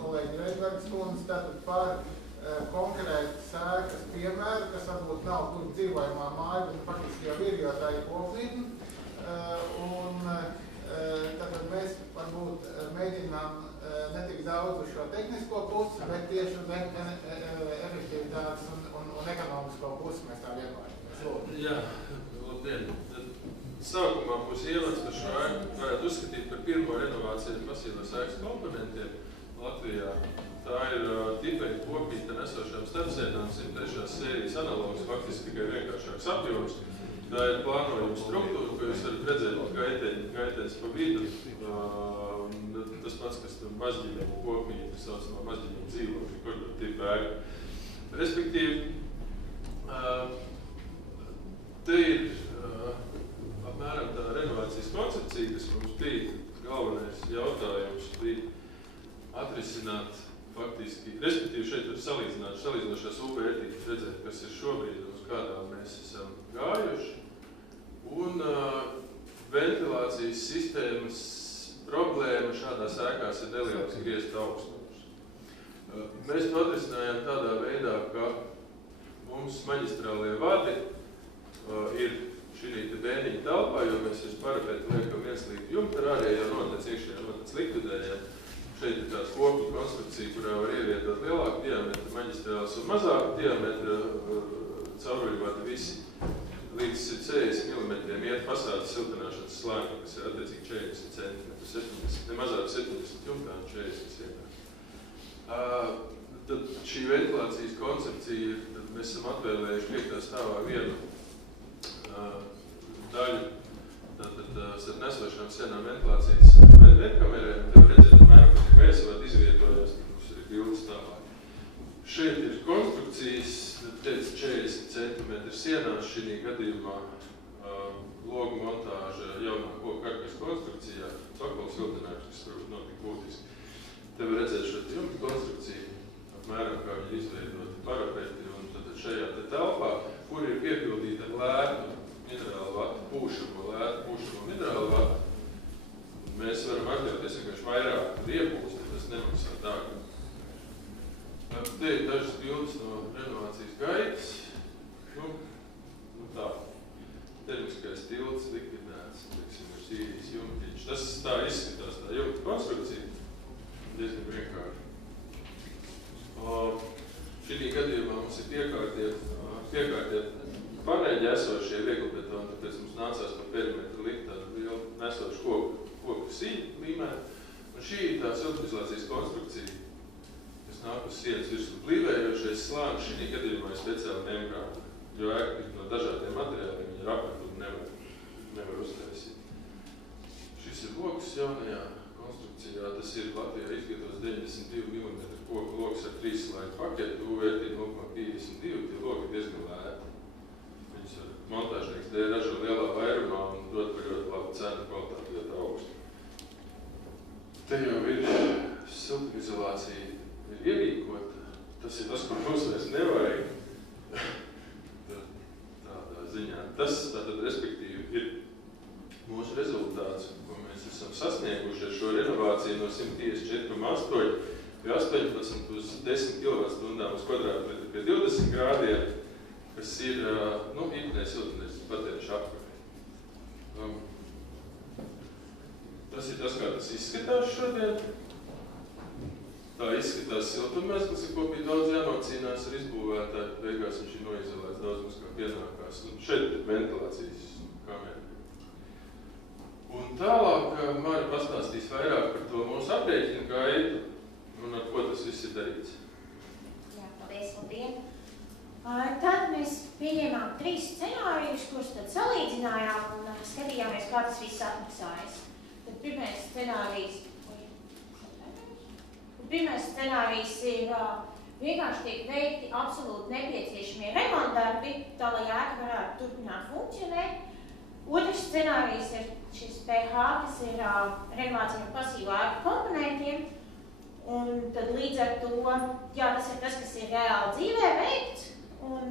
kolēģi Reidbergas kundze, tātad par konkrētu sēkas piemēru, kas varbūt nav tur dzīvojamā māja, bet faktiski jau ir, jo tā ir kopvītne. Tātad mēs varbūt mēģinām ne tik daudz uz šo tehnisko pusi, bet tieši uz efektivitātes un ekonomisko pusi mēs tā vienkārši. Jā, labdien. Sākumā būs ievads par šo varētu uzskatīt par pirmo renovāciju pasīvās ēkas komponentiem Latvijā. Tā ir tipveida kopīta nesošām starpsēdām 103. sērijas analogs, faktiski tikai vienkāršāks apjoms. Tā ir plānojuma struktūra, ko jūs varat redzēt gaiteņas pa vidu. Tas pats, kas tur mazģiņu kopmīti, kas saucamā mazģiņu dzīvokļu, kur tur tipa ēka. Respektīvi, te ir apmēram tā renovācijas koncepcija, kas mums bija galvenais jautājums, bija atrisināt faktiski, respektīvi šeit var salīdzinošās UV-ērtīgas redzēt, kas ir šobrīd un uz kādām mēs esam gājuši. Un ventilācijas sistēmas problēma šādās ēkās ir neliels griezta augstums. Mēs to atrisinājām tādā veidā, ka mums maģistrālie vadi ir šī bēniņa telpā, jo mēs uz parapetu liekam vienslītu jumtu ar ārējā notec iekšējā notec likvidējām. Šeit ir tāds koku konstrukcija, kurā var ievietot lielāku diametru maģistrāles un mazāku diametru cauruļvadi visi līdz 40 mm iet fasādes siltināšanas slēguma, kas ir attiecīgi 40 cm, 70, ne mazāk 70 jumtā un 40 ietā. Tad šī ventilācijas koncepcija, tad mēs esam atvēlējuši 5. stāvā vienu daļu, tātad starp nesošām sienām ventilācijas ventkamerēm, te var redzēt, apmēram, ka mēs var izvietojās, kas ir 2 stāvā. Šeit ir konstrukcijas, teica 40 cm sienās, šī gadījumā logu montāža jaunā koku karkas konstrukcijā, cokola siltinājums, kas tur nav tik būtiski. Te var redzēt šo jumtu konstrukciju, apmēram, kā viņi izveidoti parapeti, un tad šajā te telpā, kur ir piepildīta lētu minerālu vatu, pūšamo minerālu vatu, mēs varam atļauties vienkārši vairāk iepūst, tas nemaksā tā. Te ir dažas bildes no renovācijas gaitas. Tā. Termiskais tilts, likvidēts, teiksim, ir Sīrijas jumtiņš. Tas tā izskatās, tā jumta konstrukcija. Diezgan vienkārši. Šī gadījumā mums ir piekārtie paneļi esošie vieglbetoni, tāpēc mums nācās par perimetru likt tādu lielu nesošu koku sīļu līmeni. Un šī ir tā siltumizolācijas konstrukcija, kas nāk uz sienas virsmu plīvējošais slānis, šī gadījumā ir speciāli membrāna, jo ēka ir no dažādiem materiāliem, viņi ir apmet un nevar uztaisīt. Šis ir loks jaunajā konstrukcijā, tas ir Latvijā izgatavs 92 mm koku loks ar 3 slaidu paketu, UV-vērtība 0,52, tie loki diezgan lēti. Viņus var montāžnieks dēļ ražo lielā vairumā un dod par ļoti labu cenu kvalitāti ļoti augstu. Te jau ir siltumizolācija ir ierīkota. Tas ir tas, ko mums vairs nevajag. Tādā ziņā. Tas tātad respektīvi ir mūsu rezultāts, ko mēs esam sasnieguši ar šo renovāciju no 154,8 pie 18 uz 10 kWh uz kvadrātmetru pie 20 grādiem, kas ir, īpnē siltumnīcas patērišu apkaļ. Tas ir tas, kā tas izskatās šodien. Tā izskatās siltummezglis, ar ko bija daudz jānocīnās ar izbūvētāju. Beigās viņš ir noizolēts daudz mums kā pienākās. Un šeit ir ventilācijas kamera. Un tālāk Māra pastāstīs vairāk par to mūsu aprēķinu gaitu un ar ko tas viss ir darīts. Jā, paldies, labdien. Tad mēs pieņēmām 3 scenārijus, kurus tad salīdzinājām un skatījāmies, kā tas viss atmaksājas. Tad Pirmais scenārijs ir vienkārši tiek veikti absolūti nepieciešamie remontdarbi, tā lai ēka varētu turpināt funkcionēt. Otrs scenārijs ir šis PH, kas ir renovācija ar pasīvu ēku komponentiem. Un tad līdz ar to, jā, tas ir tas, kas ir reāli dzīvē veikts. Un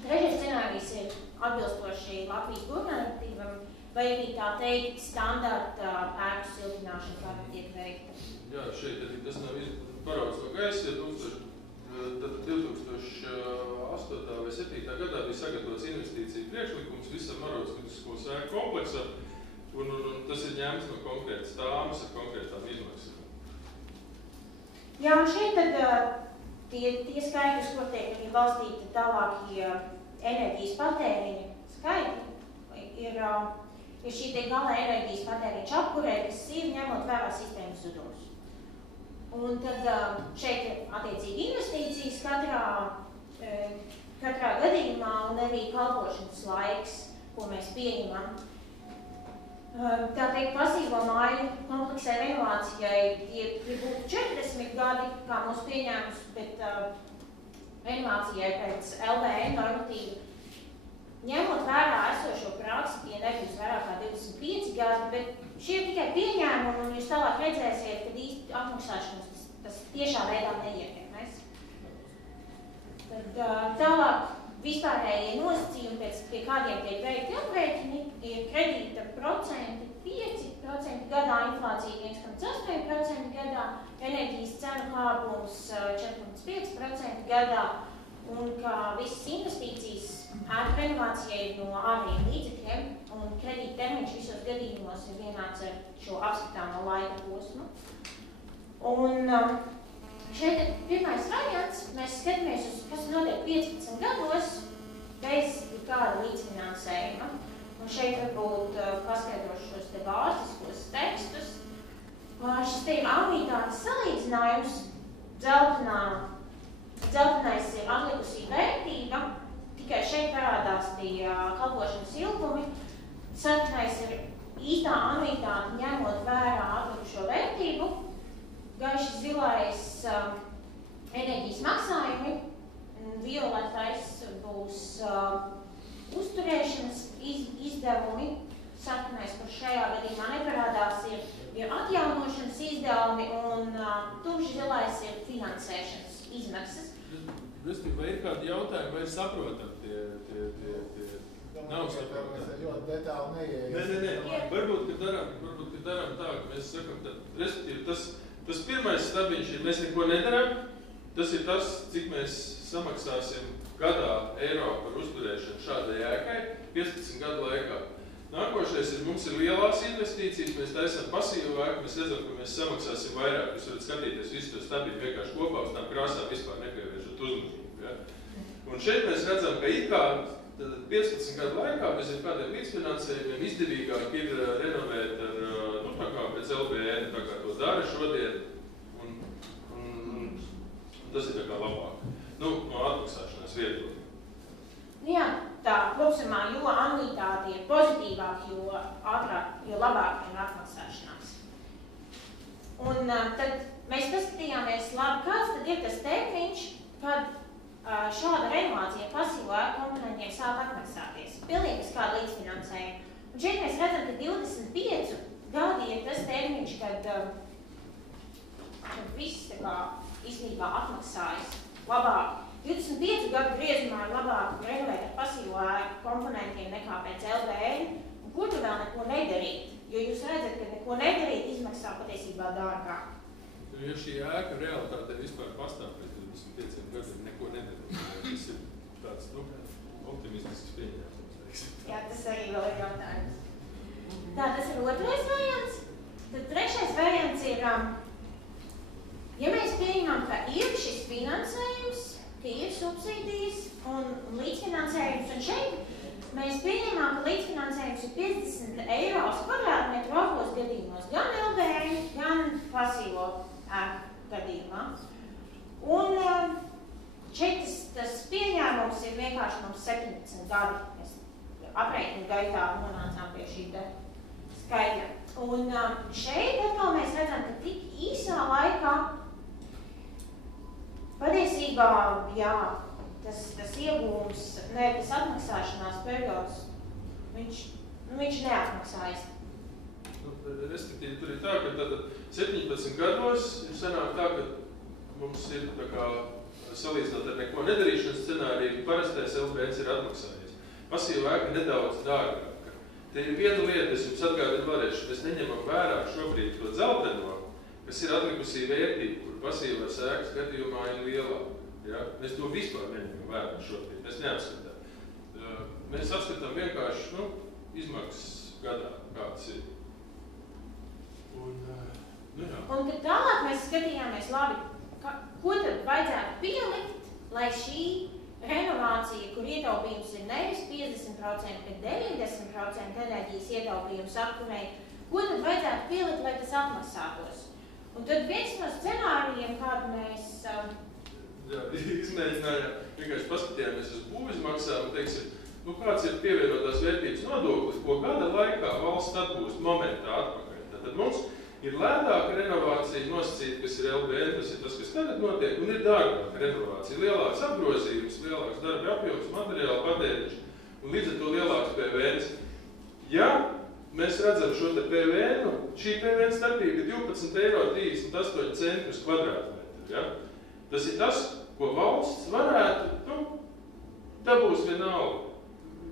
trešais scenārijs ir atbilstoši Latvijas normatīvam vai arī tā teikt standarta ēku siltināšana, kā tiek veikta? Jā, šeit arī tas nav paraugs no gaisa, ja 2008. vai 2007. gadā bija sagatavots investīciju priekšlikums visam Marovas vidusskolas ēku kompleksam, un tas ir ņemts no konkrētas tāmas ar konkrētām izmaksām. Jā, un šeit tad tie skaitļi, kur tiek arī balstīti tālākie enerģijas patēriņa skaitļi, ir šī te gala enerģijas patēriņš apkurē, kas ir ņemot vērā sistēmas zudumus. Un tad šeit ir attiecīgi investīcijas katrā gadījumā un arī kalpošanas laiks, ko mēs pieņemam. Tā teikt, pasīvo māju kompleksē renovācijai būtu 40 gadi, kā mūsu pieņēmums, bet renovācijai pēc LBN normatīva, ņemot vērā esošo praksi, tie nebūs vairāk kā 25 gadi, bet šie ir tikai pieņēmumi, un jūs tālāk redzēsiet, kad īsti apmaksāšanas tas tiešā veidā neietekmēs. Tad tālāk vispārējie nosacījumi, pie kādiem tiek veikti aprēķini, ir kredīta procenti 5% gadā, inflācija 1,8% gadā, enerģijas cenu kāpums 4,5% gadā, un ka visas investīcijas ēku renovācijai ir no ārējiem līdzekļiem, un kredīta termiņš visos gadījumos ir vienāds ar šo apskatāmo laika posmu. Un šeit ir pirmais variants, mēs skatāmies uz, kas notiek 15 gados bez kāda līdzfinansējuma. Un šeit varbūt paskaidrošu šos te bāziskos tekstus. Šis te ir anuitātes salīdzinājums. Dzeltenais ir atlikusī vērtība, tikai šeit parādās tie kalpošanas ilgumi. Sarkanais ir īstā anuitāte ņemot vērā atlikušo vērtību. Gaiši zilais enerģijas maksājumi, violetais būs uzturēšanas izdevumi, sarkanais, kurš šajā gadījumā neparādās, ir atjaunošanas izdevumi, un tumši zilais ir finansēšanas izmaksas. Vai ir kādi jautājumi, vai ir saprotam tie nav saprotam? Mēs ļoti detāli neieejam. Nē. Varbūt, ka darām tā, ka mēs sakam, respektīvi, tas pirmais stabiņš ir, mēs neko nedarām, tas ir tas, cik mēs samaksāsim gadā eiro par uzturēšanu šādai ēkai 15 gadu laikā. Nākošais ir, mums ir lielās investīcijas, mēs taisām pasīvu ēku, mēs redzam, ka mēs samaksāsim vairāk. Jūs varat skatīties visu to stabiņu vienkārši kopā, uz tām krāsām vispār nepievēršot uzmanību. Ja? Un šeit mēs redzam, ka it kā 15 gadu laikā bez kādiem līdzfinansējumiem izdevīgāk ir renovēt ar, tā kā pēc LBN, tā kā to dara šodien, un tas ir tā kā labāk. No atmaksāšanās viedokļa. Jā, tā kopsumā, jo anuitāte ir pozitīvāk, jo ātrāk, jo labāk ir atmaksāšanās. Un tad mēs paskatījāmies, labi, kāds tad ir tas termiņš, kad šāda renovācija pasīvo ēku komponentiem sāk atmaksāties. Pilnīgi bez kāda līdzfinansējuma. Un šeit mēs redzam, ka 25 gadi ir tas termiņš, kad viss tā kā īstenībā atmaksājas labāk. 25 gadu griezumā ir labāk renovēt ar pasīvo ēku komponentiem nekā pēc LBN. Un kur tu vēl neko nedarīt? Jo jūs redzat, ka neko nedarīt izmaksā patiesībā dārgāk. Ja šī ēka realitāte vispār pastāv pēc 25 gadiem, neko nedarīt. Tas ir tāds, optimistisks pieņēmums. Jā, tas arī vēl ir jautājums. Tā, tas ir otrais variants. Tad trešais variants ir, ja mēs pieņemam, ka ir šis finansējums, ka ir subsīdijas un līdzfinansējums, un šeit mēs pieņemam, ka līdzfinansējums ir 50 eiro uz kvadrātmetru abos gadījumos, gan LBN, gan pasīvo ēku gadījumā. Un šeit tas pieņēmums ir vienkārši mums 17 gadi. Mēs aprēķinu gaitā nonācām pie šī skaidra. Un šeit atkal mēs redzam, ka tik īsā laikā patiesībā, jā, tas iegūms, tas atmaksāšanās periods, viņš neatmaksājas. Respektīvi, tur ir tā, ka 17 gados ir sanāk tā, ka mums ir tā kā salīdzinot ar neko nedarīšanas scenāriju, parastais LBN ir atmaksājies. Pasīva ēka nedaudz dārgāka. Te ir viena lieta, es jums atgādinu vēlreiz, mēs neņemam vērā šobrīd to dzelteno, kas ir atlikusī vērtība, kur pasīvās ēkas gadījumā ir lielāka. Ja? Mēs to vispār neņemam vērā šobrīd, mēs neapskatām. Mēs apskatām vienkārši izmaksas gadā, kāds ir. Un tad tālāk mēs skatījāmies, labi, ko tad vajadzētu pielikt, lai šī renovācija, kur ietaupījums ir nevis 50%, bet 90% enerģijas ietaupījums apkurei, ko tad vajadzētu pielikt, lai tas atmaksātos? Un tad viens no scenārijiem, kādu mēs... izmēģinājām, vienkārši paskatījāmies uz būvizmaksām un teiksim, kāds ir pievienotās vērtības nodoklis, ko gada laikā valsts atgūst momentā atpakaļ. Tad mums ir lētāka renovācija nosacīta, kas ir LBN, tas ir tas, kas tagad notiek, un ir dārgāka renovācija, lielāks apgrozījums, lielāks darba apjoms, materiāla patēriņš, un līdz ar to lielāks PVN. Ja mēs redzam šo te PVN, šī PVN starpība ir 12,38 € uz kvadrātmetru. Ja? Tas ir tas, ko valsts varētu, dabūs vienalga,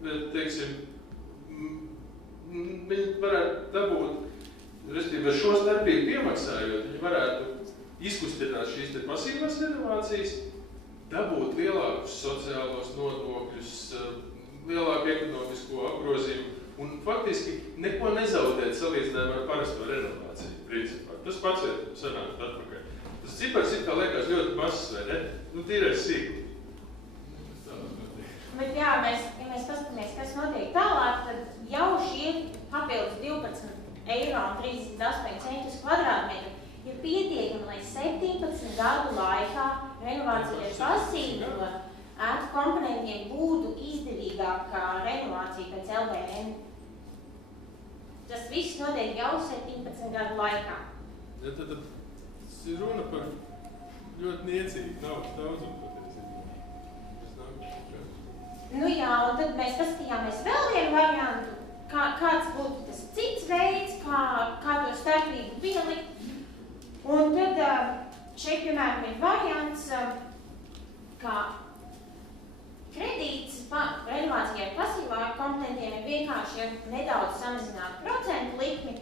bet, teiksim, viņi varētu dabūt, respektīvi, ar šo starpību piemaksājot, viņi varētu izkustināt šīs te pasīvās renovācijas, dabūt lielākus sociālos nodokļus, lielāku ekonomisko apgrozījumu un faktiski neko nezaudēt salīdzinājumā ar parasto renovāciju, principā. Tas pats ir sanākt atpakaļ. Tas cipars ir kā liekas ļoti mazs, vai ne? Tīrais sīkums. Bet jā, ja mēs paskatāmies, kas notiek tālāk, tad jau šie papildus 12,38 € uz kvadrātmetru ir pietiekami, lai 17 gadu laikā renovācija ar pasīvo ēku komponentiem būtu izdevīgākā renovācija pēc LBN. Tas viss notiek jau 17 gadu laikā. Ja, tad ir runa par ļoti niecīgu daudzumu patiesībā. Jā, un tad mēs paskatījāmies vēl vienu variantu, kāds būtu tas cits veids, kā to starpību pielikt. Un tad šeit, piemēram, ir variants, kā kredīts renovācijai ar pasīvāku komponentiem ir vienkārši nedaudz samazināt procentu likmi,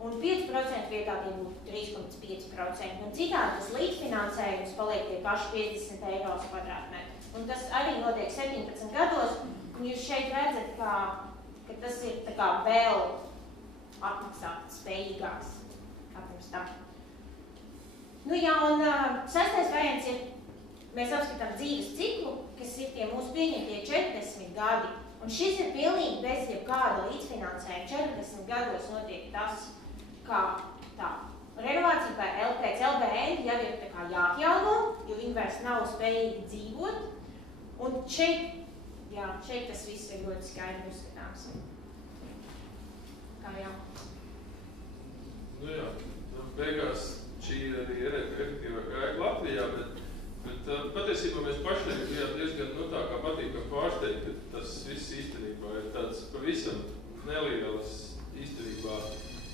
un 5% vietā tie būtu 3,5%. Un citādi tas līdzfinansējums paliek tie paši 50 € uz kvadrātmetru. Un tas arī notiek 17 gados, un jūs šeit redzat, ka tas ir tā kā vēl atmaksāt spējīgāks kā pirms tā. Un sestais variants ir, mēs apskatām dzīves ciklu, kas ir tie mūsu pieņemtie 40 gadi. Un šis ir pilnīgi bez jebkāda līdzfinansējuma. 40 gados notiek tas, kā tā renovācija pēc LBN jau ir tā kā jāatjauno, jo viņi vairs nav spējīgi dzīvot. Un šeit tas viss ir ļoti skaidri uzskatāms. Kā jau? Beigās šī ir arī efektīvākā ēka Latvijā, bet patiesībā mēs paši bijām diezgan tā kā patīkam pārsteigt, ka tas viss īstenībā ir tāds pavisam nelielas īstenībā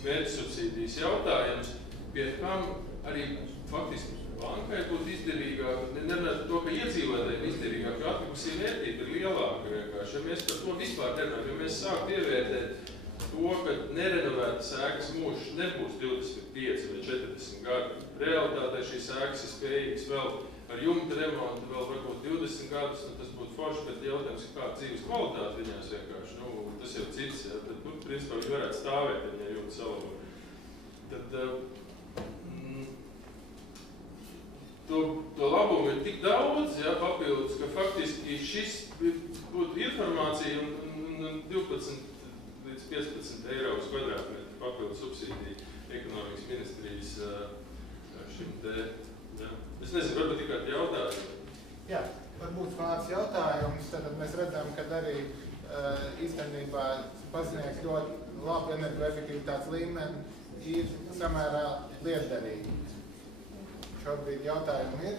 mērķsubsīdijas jautājums, pie kam arī faktiski bankai būtu izdevīgāk, nerunāt to, ka iedzīvotājiem izdevīgāk, jo atlikusī vērtība ir lielāka vienkārši. Ja mēs par to vispār nerunājam, jo mēs sākt ievērtēt to, ka nerenovētas ēkas mūžs nebūs 25 vai 40 gadi. Realitātē šīs ēkas ir spējīgas vēl ar jumta remontu vēl varbūt 20 gadus, tas būtu forši, bet jautājums, kāda dzīves kvalitāte viņās vienkārši, tas jau cits, ja, tad, principā, viņi varētu stāvēt, ja viņi jumta salabot. Tad, to labumu ir tik daudz, ja, papildus, ka faktiski šis būtu informācija un 12 līdz 15 € uz kvadrātmetru papildus subsīdiju ekonomikas ministrijas šim te, ja. Es nezinu, varbūt tikai jautājumi. Jā, varbūt kāds jautājums, tad mēs redzam, ka arī īstenībā pasniegs ļoti labu energoefektivitātes līmeni ir samērā lietderīgi. Šobrīd jautājumi ir.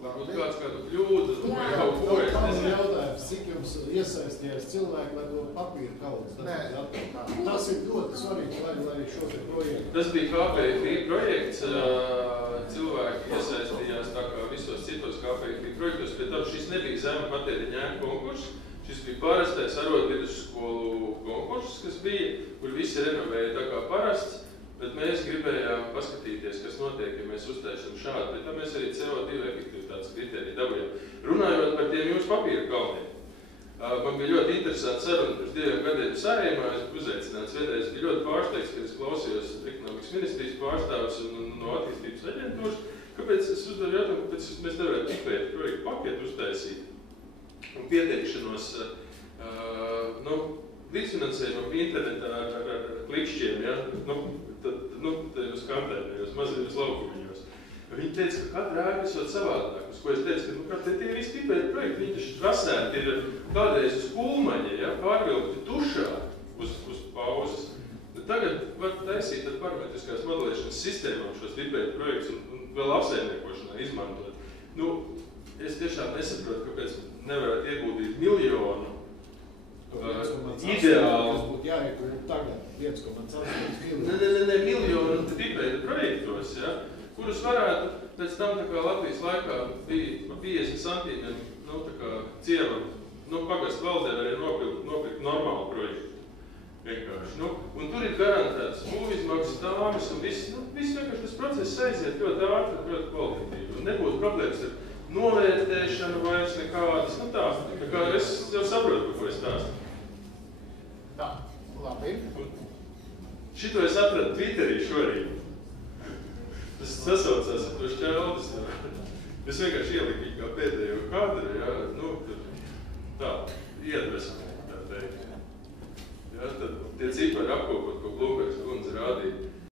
Varbūt kāds kādu kļūdu, kaut ko ir. Tas ir jautājums, cik jums iesaistījies cilvēki, lai to papīru kaudas. Tas ir ļoti svarīgi, lai šo te projektu. Tas bija KPI projekts, cilvēki iesaistījās tā kā visos citos KPI projektos, bet šis nebija zema patēriņa ēku konkurss. Šis bija parastais arotvidusskolu konkurss, kas bija, kur visi renovēja tā kā parasts, bet mēs gribējām paskatīties, kas notiek, ja mēs uztaisam šādi, bet tā mēs arī CO2 efektivitātes kritēriju dabūjām. Runājot par tiem jūsu papīra kalniem. Man bija ļoti interesanti saruna pirms 2 gadiem Saeimā, es biju uzaicināts vedējs, bija ļoti pārsteigts, kad es klausījos ekonomikas ministrijas pārstāvis un no attīstības aģentūras, kāpēc es uzdevu jautājumu, kāpēc mēs nevarētu izpēt projektu paketu uztaisīt un pieteikšanos līdzfinansējumu internetā ar klikšķiem, ja? Tajos kantēnējos, mazajos laukumiņos. Viņi teica, ka katra ēka esot savādāk, uz ko es teicu, ka tie visi tipēti projekti, viņi taču rasēti ir kādreiz uz kulmaņa, ja? Pārvilkti tušā uz pauzes. Bet tagad var taisīt ar parametriskās modelēšanas sistēmām šos tipēti projektus un vēl apsaimniekošanā izmantot. Es tiešām nesaprotu, kāpēc nevarētu ieguldīt miljonu ideāli. Tas būtu jāiegūt tagad, 5,8 miljonu. Ne, miljonu tipēti projektos, ja? Kurus varētu, pēc tam tā kā Latvijas laikā bija 50 centīmiem, tā kā ciema, pagastu valdē varēja nopirkt normālu projektu. Vienkārši. Un tur ir garantēts būvizmaksas, dāmas un viss vienkārši tas process aiziet ļoti ātri un ļoti kvalitatīvi. Un nebūs problēmas ar novērtēšanu vairs nekādas. Tā kā es jau saprotu, ko es stāstu. Tā, labi. Šito es atradu Twitterī šorīt. Tas sasaucās ar to šķeldes. Es vienkārši ieliku viņu kā pēdējo kadru, ja, tā, iedvesmē, tā teikt. Ja, tad tie cipari apkopot, ko Blūmbergs kundze rādīja.